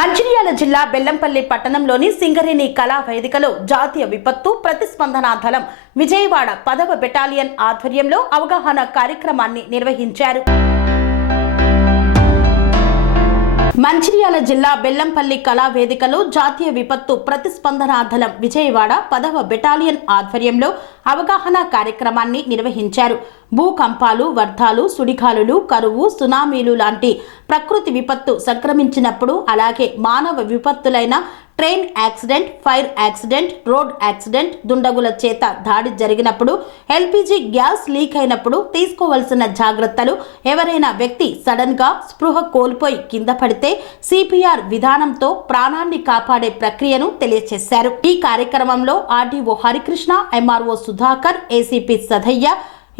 మంచిర్యాల జిల్లా బెల్లంపల్లి పట్టణంలోని సింగరేణి కళా వేదికలో జాతీయ విపత్తు ప్రతిస్పందన దళం విజయవాడ 10వ బెటాలియన్ ఆధ్వర్యంలో అవగాహన కార్యక్రమాన్ని నిర్వహించారు. మంచిర్యాల జిల్లా బెల్లంపల్లి కళా వేదికలో జాతీయ విపత్తు ప్రతిస్పందన దళం విజయవాడ 10వ బెటాలియన్ ఆధ్వర్యంలో అవగాహన కార్యక్రమాన్ని నిర్వహించారు. భూకంపాలు, వర్ధాలు, సుడిగాలులు, కరువు, సునామీలు లాంటి ప్రకృతి విపత్తు సంక్రమించినప్పుడు, అలాగే మానవ విపత్తులైన train accident, fire accident, road accident, దుండగుల చేత దాడి జరిగినప్పుడు, ఎల్పిజి గ్యాస్ లీక్ అయినప్పుడు తీసుకోవాల్సిన జాగ్రత్తలు, ఎవరైనా వ్యక్తి సడన్ గా స్పృహ కోల్పోయి కింద పడితే సిపిఆర్ విధానంతో ప్రాణాన్ని కాపాడే ప్రక్రియను తెలియజేశారు. ఈ కార్యక్రమంలో RDO Harikrishna, MRO Sudhakar, ACP Sadaiah,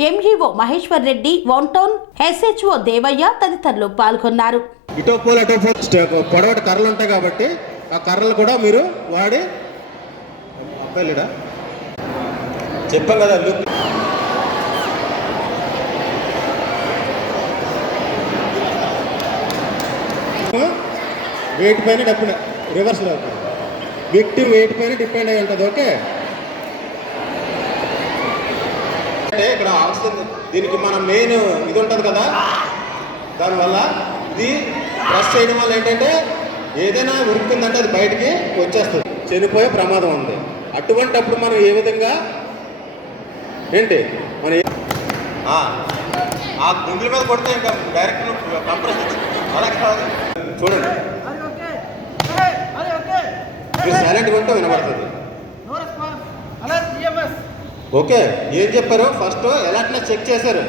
MEO Maheshwar Reddy, one town SHO Devaiah తదితరులు పాల్గొన్నారు. పొడవటి కర్రలు ఉంటాయి కాబట్టి ఆ కర్రలు కూడా మీరు వాడి అబ్బాయిలేడా చెప్పాం కదా. వెయిట్ పైన డిపెండ్, రివర్స్లో విక్టిమ్ వెయిట్ పైన డిపెండ్ అయి ఉంటుంది. ఓకే, అంటే ఇక్కడ ఆక్సిజన్ దీనికి మన మెయిన్ ఇది ఉంటుంది కదా, దానివల్ల ఇది ప్రెస్ చేయడం వల్ల ఏంటంటే ఏదైనా ఉరుకుందంటే అది బయటికి వచ్చేస్తుంది, చనిపోయే ప్రమాదం ఉంది. అటువంటిప్పుడు మనం ఏ విధంగా ఏంటి మన ఆ గుండెల మీద కొడితే ఇంకా డైరెక్ట్ కంప్రెస్ అలాగే చూడండి, సైలెంట్గా ఉంటే వినబడుతుంది. ఓకే, ఏం చెప్పారు ఫస్ట్ ఎలాంటి చెక్ చేశారు,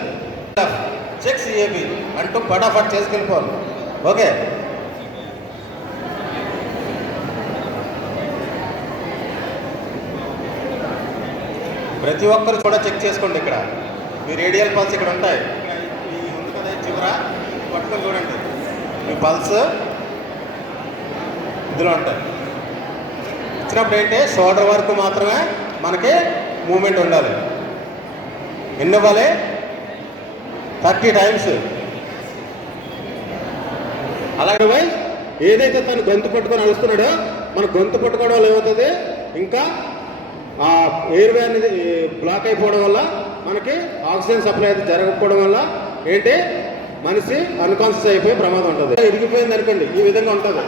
చెక్ సిఏబి అంటూ ఫటాఫట్ చేసుకెళ్ళిపోవాలి. ఓకే, ప్రతి ఒక్కరు కూడా చెక్ చేసుకోండి. ఇక్కడ మీ రేడియల్ పల్స్ ఇక్కడ ఉంటాయి, ఉంది కదా చివర పట్టుకొని చూడండి, మీ పల్స్ ఇందులో ఉంటాయి. ఇచ్చినప్పుడు ఏంటి షోల్డర్ వరకు మాత్రమే మనకి మూమెంట్ ఉండాలి. ఎన్ని ఇవ్వాలి? 30 టైమ్స్. అలాగే ఏదైతే తను గొంతు పట్టుకొని అడుస్తున్నాడో మన గొంతు పట్టుకోవడం వల్ల ఏమవుతుంది, ఇంకా ఆ ఎయిర్వే అనేది బ్లాక్ అయిపోవడం వల్ల మనకి ఆక్సిజన్ సప్లై అయితే జరగకపోవడం వల్ల ఏంటి మనిషి అన్కాన్షియస్ అయిపోయే ప్రమాదం ఉంటుంది. ఇరిగిపోయింది అనుకోండి, ఈ విధంగా ఉంటుంది.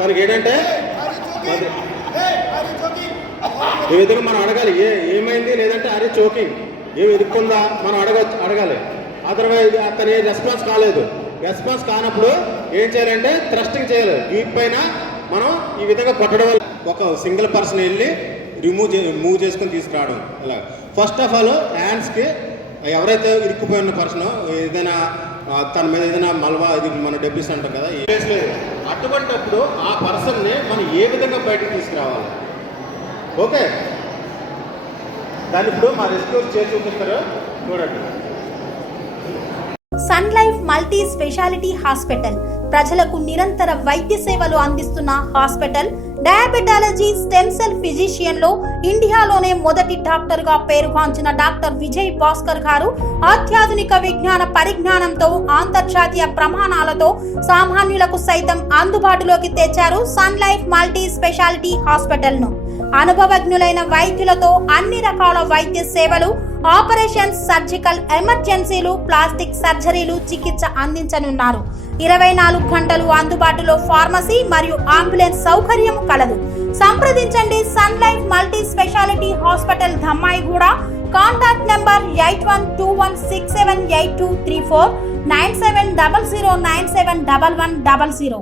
తనకి ఏంటంటే ఈ విధంగా మనం అడగాలి, ఏమైంది, లేదంటే అరే చోకింగ్ ఏమి ఇరుక్కుందా మనం అడగాలి. అదర్వైజ్ అతని రెస్పాన్స్ కాలేదు, రెస్పాన్స్ కానప్పుడు ఏం చేయాలంటే థ్రస్టింగ్ చేయాలి. వీటి పైన మనం ఈ విధంగా కొట్టడం వల్ల ఒక సింగిల్ పర్సన్ వెళ్ళి మూవ్ చేసుకొని తీసుకురావడం. అలా ఫస్ట్ ఆఫ్ ఆల్ హ్యాండ్స్కి ఎవరైతే ఇరుక్కుపోయిన పర్సన్ ఏదైనా తన మీద ఏదైనా మల్వా ఇది మన డెబ్యూస్ అంటాం కదా, లేదు. అటువంటిప్పుడు ఆ పర్సన్ని మనం ఏ విధంగా బయటకు తీసుకురావాలి. ఓకే, దాని ఇప్పుడు మా రెస్క్యూస్ చేసి చూపిస్తారు చూడండి. Sun Life Multi Speciality Hospital ప్రజలకు నిరంతర వైద్య సేవలు అందిస్తున్న hospital. Diabetology, stem cell physician లో ఇండియాలోనే మొదటి డాక్టర్ గా పేరుగాంచిన డాక్టర్ విజయ్ భాస్కర్ గారు అత్యాధునిక విజ్ఞాన పరిజ్ఞానంతో అంతర్జాతీయ ప్రమాణాలతో సామాన్యులకు సైతం అందుబాటులోకి తెచ్చారు Sun Life Multi Speciality Hospital ను. అనుభవజ్ఞులైన వైద్యులతో అన్ని రకాల వైద్య సేవలు, ఆపరేషన్స్, సర్జికల్ ఎమర్జెన్సీలు, ప్లాస్టిక్ సర్జరీలు, చికిత్స అందించనున్నారు. 24 గంటలు అందుబాటులో ఫార్మసీ మరియు అంబులెన్స్ సౌకర్యం కలదు. సంప్రదించండి Sun Life Multi Speciality Hospital, Dhammaiguda. Contact number 8121678234, 9700971100.